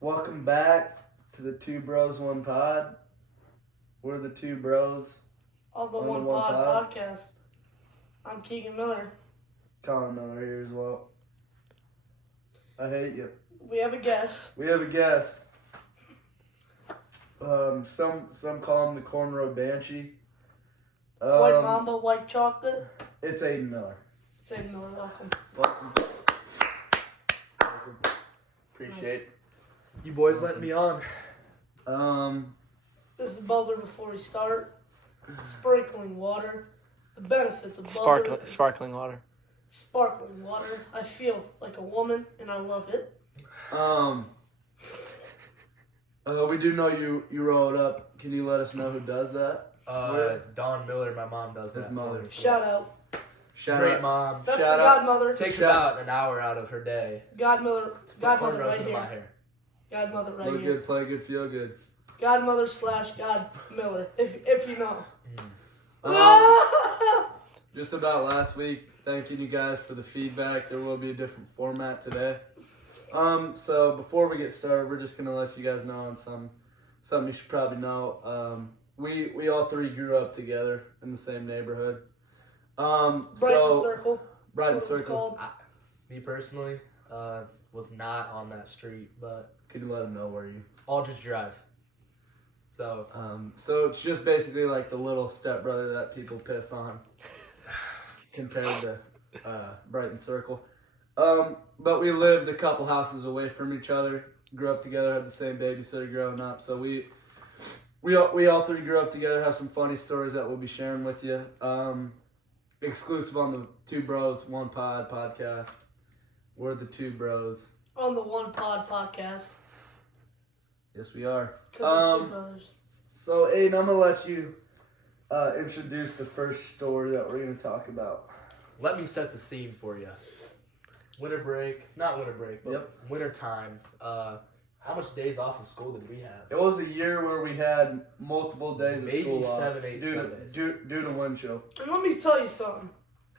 Welcome back to the Two Bros One Pod. We're the two bros On the On the One One Pod podcast. I'm Keegan Miller. Colin Miller here as well. I hate you. We have a guest. We have a guest. Some call him the Cornrow Banshee. White Mamba, White Chocolate. It's Aiden Miller. It's Aiden Miller, welcome. Welcome. Appreciate you boys letting me on. This is Boulder before we start. Sprinkling water. The benefits of Boulder. Sparkling water. Sparkling water. I feel like a woman and I love it. We do know you roll it up. Can you let us know who does that? Don Miller, my mom does that. His mother. Shout out. Great mom. That's Shout the out. godmother. Takes about an hour out of her day. Godmother Cornrows right into my here. hair. Godmother right Look here. good, play good, feel good. Godmother / God Miller, if you know. Just about last week, thanking you guys for the feedback. There will be a different format today. So before we get started, we're just gonna let you guys know on something you should probably know. We all three grew up together in the same neighborhood. Brighton Circle. Brighton That's what it's Circle. called. Me personally, was not on that street, but Could you let them know where you? Aldridge Drive. So So it's just basically like the little stepbrother that people piss on, compared to Brighton Circle. But we lived a couple houses away from each other. Grew up together, had the same babysitter growing up. So we all three grew up together. Have some funny stories that we'll be sharing with you. Exclusive on the Two Bros One Pod podcast. We're the Two Bros. On the One Pod podcast. Yes, we are. Because we're two brothers. So, Aiden, I'm going to let you introduce the first story that we're going to talk about. let me set the scene for you. Not winter break, but winter time. How much days off of school did we have? It was a year where we had multiple days of school Maybe off 7, 8 Sundays. due to wind chill. And let me tell you something.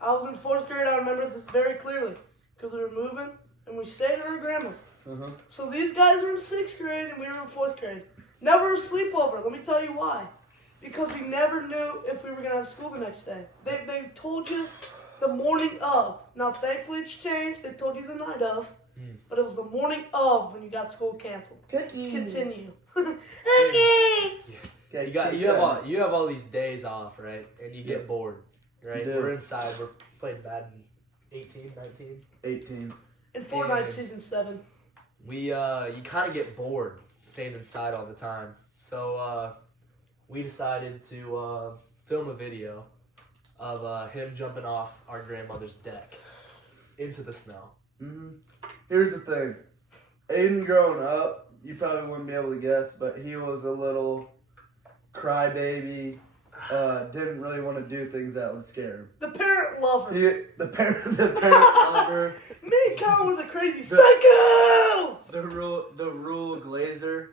I was in 4th grade. I remember this very clearly. Because we were moving and we stayed at our grandma's. Uh-huh. So these guys were in 6th grade and we were in 4th grade. Never a sleepover. Let me tell you why. Because we never knew if we were going to have school the next day. They told you the morning of. Now, thankfully, it's changed. They told you the night of. But it was the morning of when you got school canceled. Cookies. Continue. Okay, You have all these days off, right? And you get bored, right? You do. We're inside. We're playing Madden 18, 19. 18. In Fortnite And- Season 7. You kind of get bored staying inside all the time. So we decided to film a video of him jumping off our grandmother's deck into the snow. Mm-hmm. Here's the thing. Aiden growing up, you probably wouldn't be able to guess, but he was a little crybaby. Didn't really want to do things that would scare him. The parent lover. The parent lover. Me and Colin were the crazy psychos! The rule glazer.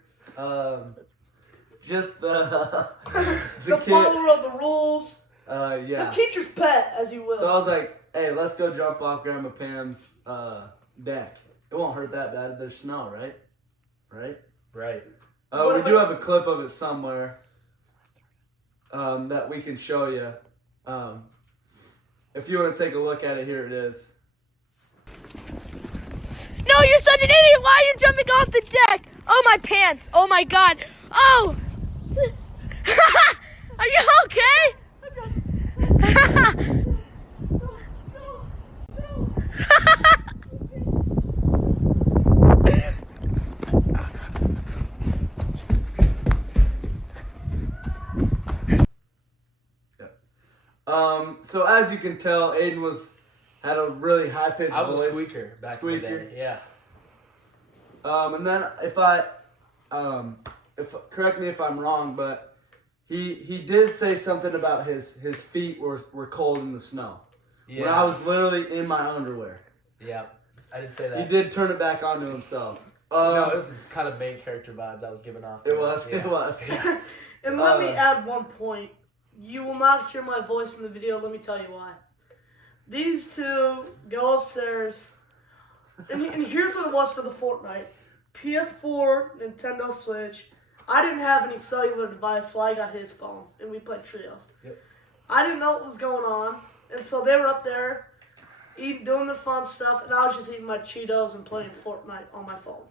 Just the The kid. follower of the rules. Yeah. The teacher's pet, as you will. So I was like, hey, let's go jump off Grandma Pam's deck. It won't hurt that bad. There's snow, right? Right? Right. We do have a clip of it somewhere that we can show you. If you want to take a look at it, here it is. No, you're such an idiot! Why are you jumping off the deck? Oh, my pants! Oh, my God! Oh! Are you okay? So as you can tell, Aiden had a really high pitched voice. I was a squeaker back in the day. Yeah. And then correct me if I'm wrong, but he did say something about his feet were cold in the snow. Yeah. When I was literally in my underwear. Yeah. I didn't say that. He did turn it back on to himself. No, it was kind of main character vibes I was giving off. It was. Yeah. It was. And let me add one point. You will not hear my voice in the video. Let me tell you why. These two go upstairs, and here's what it was for the Fortnite. PS4, Nintendo Switch. I didn't have any cellular device, so I got his phone, and we played trios. Yep. I didn't know what was going on, and so they were up there doing their fun stuff, and I was just eating my Cheetos and playing Fortnite on my phone.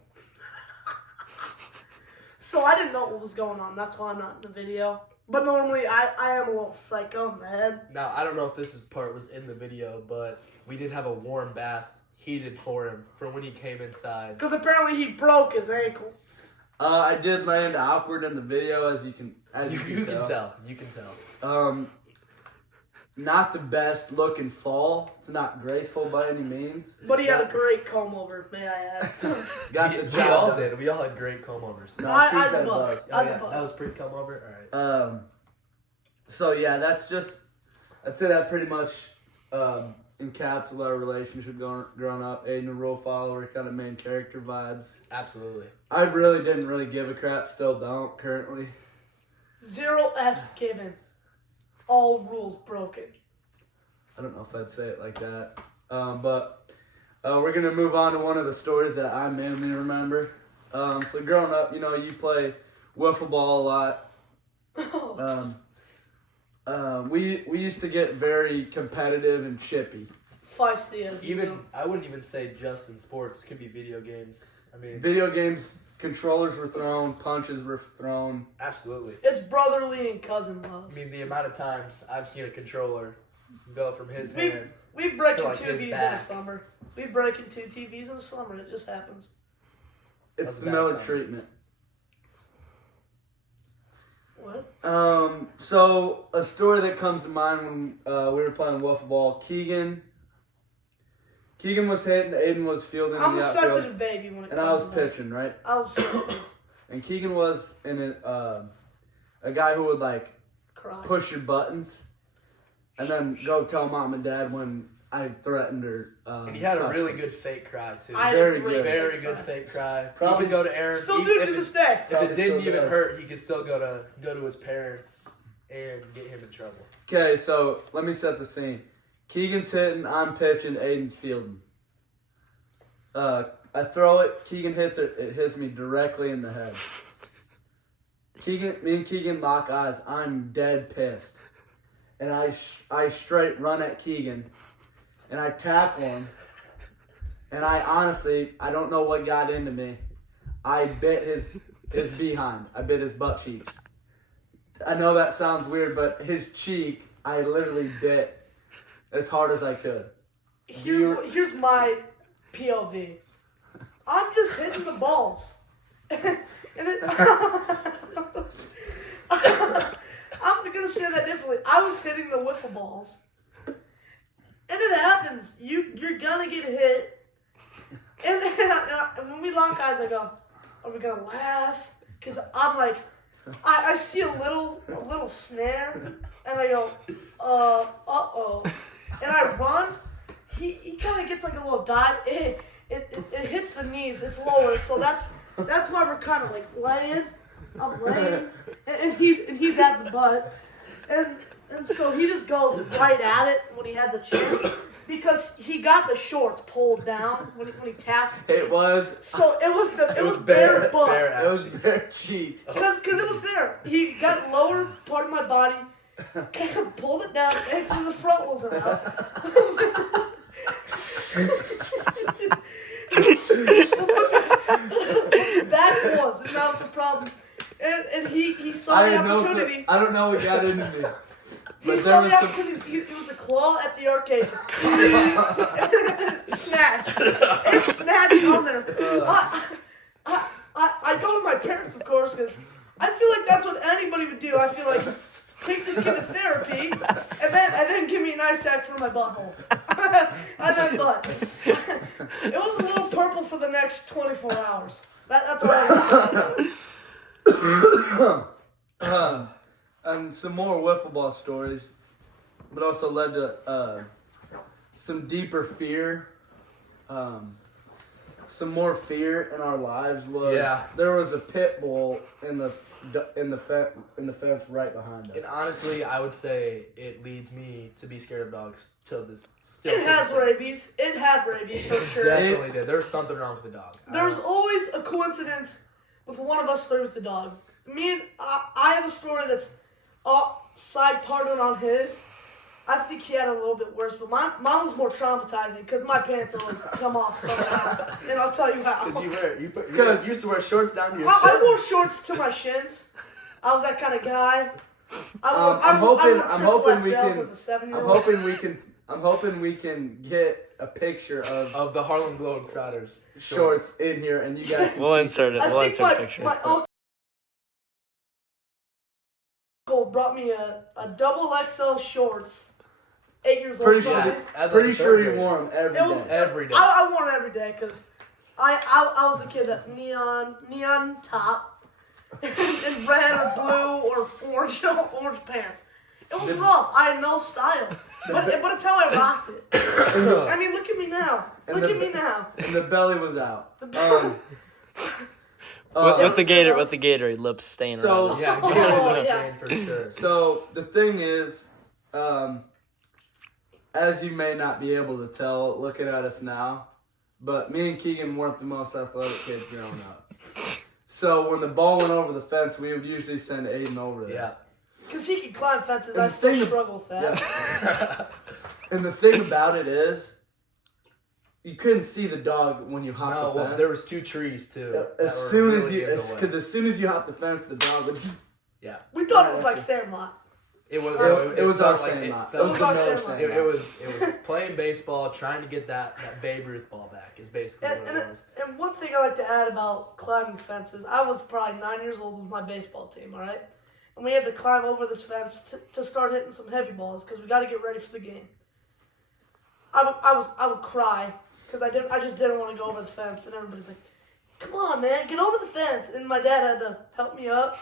So I didn't know what was going on. That's why I'm not in the video. But normally, I am a little psycho in the head. Now, I don't know if this part was in the video, but we did have a warm bath heated for him from when he came inside. Because apparently he broke his ankle. I did land awkward in the video, as you can tell. You can tell. Not the best looking fall. It's not graceful by any means. But he had a great comb over, may I add. Got the We job all done. did. We all had great comb overs. No, I Keith had said the buzz. buzz. Oh, I had yeah, the that buzz. was pre comb over. All right. So yeah, I'd say that pretty much encapsulates our relationship growing up. Aiden, a rule follower, kind of main character vibes. Absolutely. I really didn't really give a crap. Still don't currently. 0 F's given. All rules broken. I don't know if I'd say it like that. But we're going to move on to one of the stories that I mainly remember. So growing up, you play wiffle ball a lot. We used to get very competitive and chippy. Feisty as you Even know. I wouldn't even say just in sports. It could be video games. I mean, Video games, controllers were thrown, punches were thrown. absolutely. It's brotherly and cousin love. I mean, the amount of times I've seen a controller go from his hand. We've broken To, like, two his TVs in back. the summer. We've broken 2 TVs in the summer. It just happens. It's That's a the bad Miller sign. treatment. What? So a story that comes to mind when we were playing wiffle ball, Keegan was hitting, Aiden was fielding I'm in a the outfield, sensitive baby when it and comes I was to that. pitching, right? I was sensitive. And Keegan was in a guy who would like Cry. push your buttons, and then go tell mom and dad when I threatened or. And he had a touched really them. good fake cry too. I had a Very great good. Very fake good cry. fake cry. Probably Probably go to Aaron. Still If do it to it- this day. If Probably it didn't still even does. hurt, he could still go to his parents and get him in trouble. Okay, so let me set the scene. Keegan's hitting, I'm pitching, Aiden's fielding. I throw it, Keegan hits it, it hits me directly in the head. Me and Keegan lock eyes, I'm dead pissed. And I straight run at Keegan, and I tackle him. And I don't know what got into me. I bit his behind. I bit his butt cheeks. I know that sounds weird, but his cheek, I literally bit as hard as I could. Here's my POV. I'm just hitting the balls. And I'm going to say that differently. I was hitting the wiffle balls. And it happens. You're going to get hit. And when we lock eyes, I go, are we going to laugh? Because I'm like, I see a little snare. And I go, uh-oh. And I run. He kind of gets like a little dive. It hits the knees. It's lower, so that's why we're kind of like laying. I'm laying, and he's at the butt, and so he just goes right at it when he had the chance because he got the shorts pulled down when he tapped. It was So it was bare butt. it was bare cheek. Because it was there. He got lower part of my body, kind of pulled it down, and from the front wasn't out. that was the problem. And he saw the opportunity. I don't know what got into me. He But saw there the was some. opportunity. It was a claw at the arcade. Snatch. It snatched on there. I go to my parents, of course, because I feel like that's what anybody would do. I feel like take this kid to therapy, and then give me an ice pack for my butthole. And then butt. It was a little purple for the next 24 hours. That's all I was. And some more wiffle ball stories, but also led to some deeper fear. some more fear in our lives was there was a pit bull in the fence right behind us. And honestly, I would say it leads me to be scared of dogs till this. It has rabies. It had rabies for sure. Definitely did. There's something wrong with the dog. There's always a coincidence with one of us three with the dog. I have a story that's side parted on his. I think he had a little bit worse, but mine was more traumatizing because my pants always come off somehow, and I'll tell you how. Because you used to wear shorts down to your I wore shorts to my shins. I was that kind of guy. I'm hoping we can get a picture of the Harlem Globetrotters shorts in here, and you guys can We'll insert it. We'll insert a picture. My uncle brought me a double XL shorts. 8 years old. Pretty sure you wore them every day. I wore them every day because I was a kid that neon top and red or blue or orange pants. It was rough. I had no style, but it's how I rocked it. I mean, look at me now. Look at me now. And the belly was out. With the Gatorade lips staying around. Staying for sure. So the thing is, as you may not be able to tell looking at us now, but me and Keegan weren't the most athletic kids growing up. So when the ball went over the fence, we would usually send Aiden over there. Yeah. Because he can climb fences. I still struggle with that. Yeah. And the thing about it is, you couldn't see the dog when you hopped the fence. There was 2 trees too. As soon as you hopped the fence, the dog would just... Yeah. We thought it was like Sandlot. It was our Sandlot. It was playing baseball, trying to get that Babe Ruth ball back is basically what it was. And one thing I like to add about climbing fences, I was probably 9 years old with my baseball team, all right? And we had to climb over this fence to start hitting some heavy balls because we got to get ready for the game. I would cry because I just didn't want to go over the fence, and everybody's like, "Come on, man, get over the fence!" And my dad had to help me up.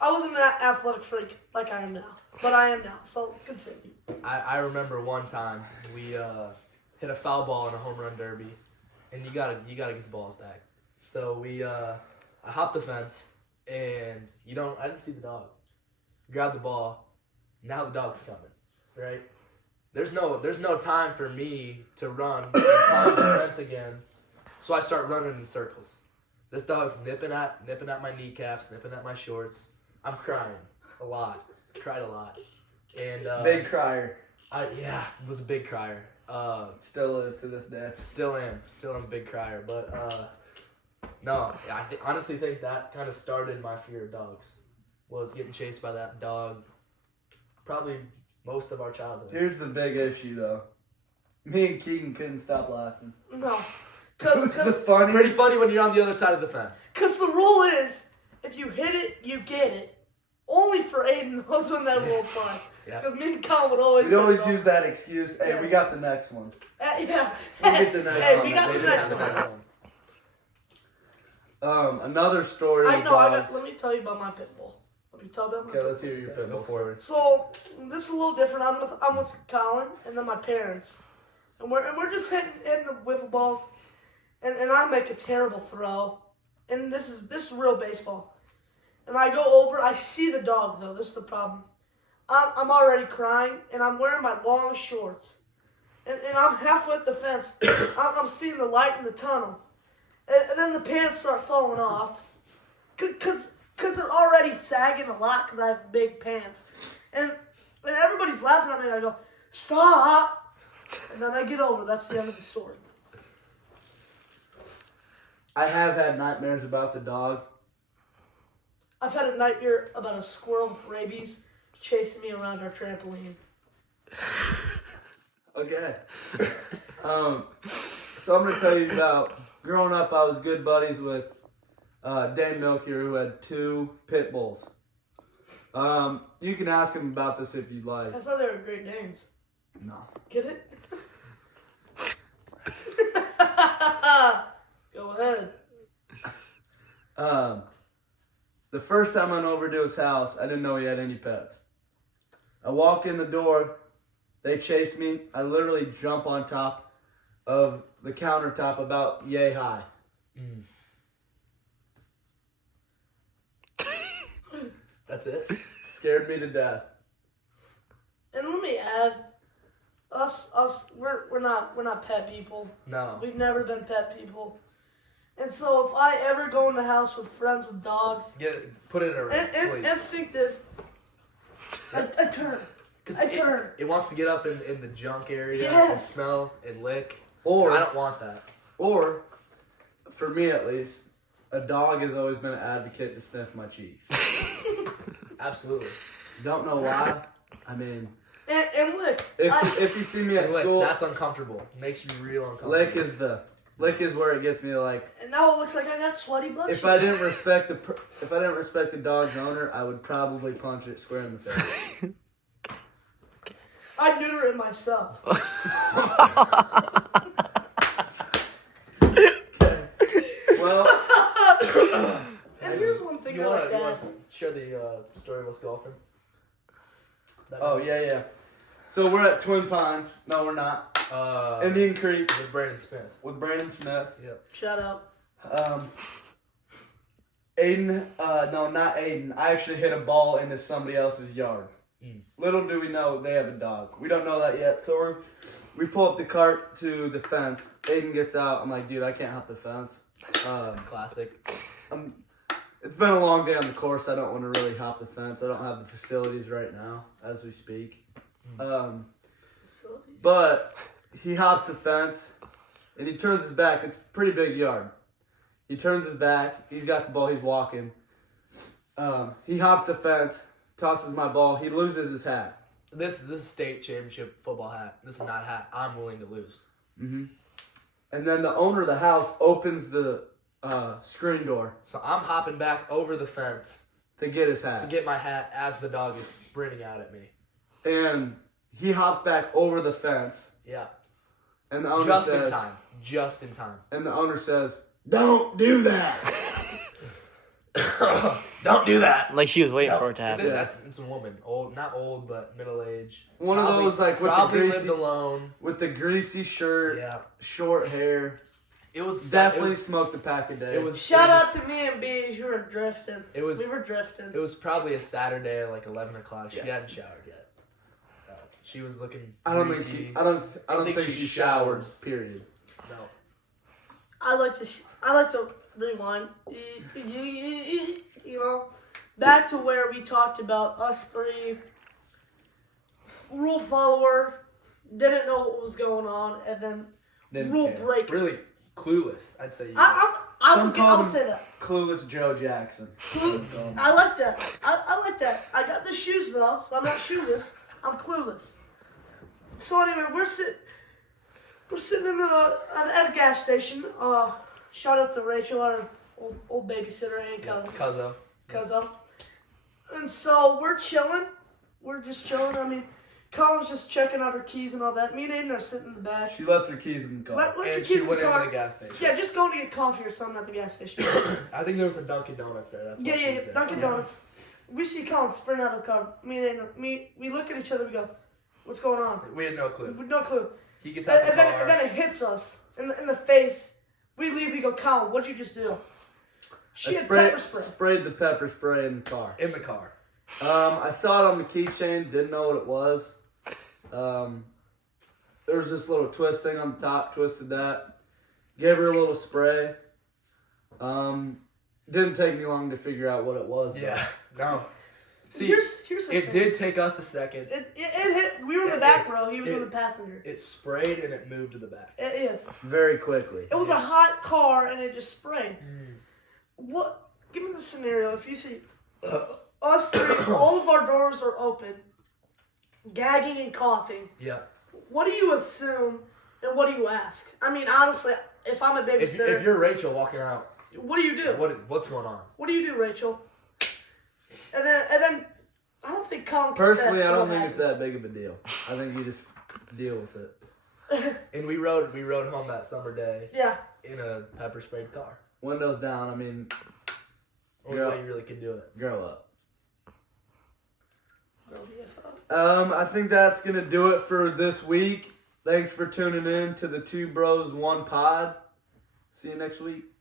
I wasn't an athletic freak like I am now, but I am now. So continue. I remember one time we hit a foul ball in a home run derby, and you gotta get the balls back. So I hopped the fence, and I didn't see the dog. Grab the ball. Now the dog's coming, right? There's no time for me to run and climb the fence again. So I start running in circles. This dog's nipping at my kneecaps, nipping at my shorts. I'm crying a lot. Cried a lot. And big crier. Was a big crier. Still is to this day. Still am a big crier. But no, I honestly think that kind of started my fear of dogs. Was getting chased by that dog. Probably most of our childhood. Here's the big issue, though. Me and Keegan couldn't stop laughing. No. It's funny. Pretty funny when you're on the other side of the fence. Because the rule is, if you hit it, you get it. Only for Aiden knows when that rule applies. Because me and Colin would always use that excuse. Hey, we got the next one. Yeah. We'll get the next one. We got the next one. Another story. Let me tell you about my pit bull. Okay, let's hear your pit bull story. So this is a little different. I'm with Colin and then my parents, and we're just hitting the wiffle balls, and I make a terrible throw, and this is real baseball, and I go over. I see the dog though. This is the problem. I'm already crying, and I'm wearing my long shorts, and I'm halfway at the fence. I'm seeing the light in the tunnel, and then the pants start falling off, cause they're already sagging a lot because I have big pants. And everybody's laughing at me and I go, "Stop!" And then I get over. That's the end of the story. I have had nightmares about the dog. I've had a nightmare about a squirrel with rabies chasing me around our trampoline. Okay. So I'm going to tell you about, growing up I was good buddies with Dan Milkier, who had 2 pit bulls. You can ask him about this if you'd like. I thought they were great names. No. Get it? Go ahead. The first time I went over to his house, I didn't know he had any pets. I walk in the door, they chase me. I literally jump on top of the countertop about yay high. Mm. That's it? Scared me to death. And let me add, we're not pet people. No. We've never been pet people. And so if I ever go in the house with friends with dogs, Put it in a ring, please. instinct is, I turn. It wants to get up in the junk area and Yes. smell and lick. Or I don't want that. Or, for me at least, a dog has always been an advocate to sniff my cheeks. Absolutely. Don't know why. I mean, And lick. if you see me at And lick, school, that's uncomfortable. Makes you real uncomfortable. lick is where it gets me. Like, And now it looks like I got sweaty butt if cheeks. I didn't respect the dog's owner, I would probably punch it square in the face. I'd neuter it myself. Well, And here's one thing You I want like to that. share the story of us golfing? oh yeah. So we're at Twin Pines. No, we're not. Indian Creek With Brandon Smith. with Brandon Smith. Yep. Shout out. Aiden, no, not Aiden. I actually hit a ball into somebody else's yard. Little do we know they have a dog. We don't know that yet. So we pull up the cart to the fence. Aiden gets out. I'm like, dude, I can't hop the fence. Classic. It's been a long day on the course. I don't want to really hop the fence. I don't have the facilities right now as we speak. Facilities. But he hops the fence and he turns his back. It's a pretty big yard. He turns his back. He's got the ball. He's walking. He hops the fence, tosses my ball. He loses his hat. This is state championship football hat. This is not a hat I'm willing to lose. Mm-hmm. And then the owner of the house opens the screen door So I'm hopping back over the fence to get his to hat. get my hat as the dog is sprinting out at me. And he hops back over the fence. Yeah. And the owner Just says, in time. Just in time. And the owner says, "Don't do that." Don't do that. Like she was waiting for it to happen. It's a woman. Old, not old, but middle age. One of those like with the probably greasy, lived alone. with the greasy shirt, Yeah. short hair. It was Definitely smoked a pack a day. It was Shout it out was, to me and B who were drifting. It was- We were drifting. It was probably a Saturday at like 11 o'clock. She Yeah. hadn't showered yet. She was looking. I don't greasy. think I don't think she showered. Period. No. I like to rewind. You know, back to where we talked about us three. Rule follower, didn't know what was going on, and then Didn't rule care. breaker. Really clueless, I'd say. I Some would call him say that. Clueless Joe Jackson. I like that. I like that. I got the shoes though, so I'm not shoeless. I'm clueless. So anyway, we're sitting in at a gas station. Shout out to Rachel, our old babysitter and cousin. Cuzzo. And so we're chilling. We're just chilling. I mean, Colin's just checking out her keys and all that. Me and Aiden are sitting in the back. She left her keys in the car. Where's your And keys she in went the into car? the gas station. Yeah, just going to get coffee or something at the gas station. I think there was a Dunkin' Donuts there. That's why Yeah, she was there. Dunkin' Donuts. We see Colin sprint out of the car. Me and Aiden, we look at each other. We go, "What's going on?" We had no clue. With no clue. He gets out the And then, car. and then it hits us in the face. We leave. We go, "Colin, what'd you just do?" She had pepper spray. Sprayed the pepper spray in the car. in the car. I saw it on the keychain. Didn't know what it was. There was this little twist thing on the top. Twisted that. Gave her a little spray. Didn't take me long to figure out what it was. Yeah. No. See, here's the it thing. did take us a second. It hit. We were in the back row. He was in the passenger. It sprayed and it moved to the back. It is. Very quickly. It was a hot car and it just sprayed. What? Give me the scenario. If you see us three, all of our doors are open, gagging and coughing. Yeah. What do you assume and what do you ask? I mean, honestly, if I'm a babysitter, If you're Rachel walking around, what do you do? what's going on? What do you do, Rachel? And then I don't think Colin. Personally, confessed I to don't what think it's that big of a deal. I think you just deal with it. And we rode home that summer day Yeah. in a pepper sprayed car. Windows down. I mean, Only Yeah. way you really could do it. grow up. Girl, BFO. I think that's gonna do it for this week. Thanks for tuning in to the Two Bros One Pod. See you next week.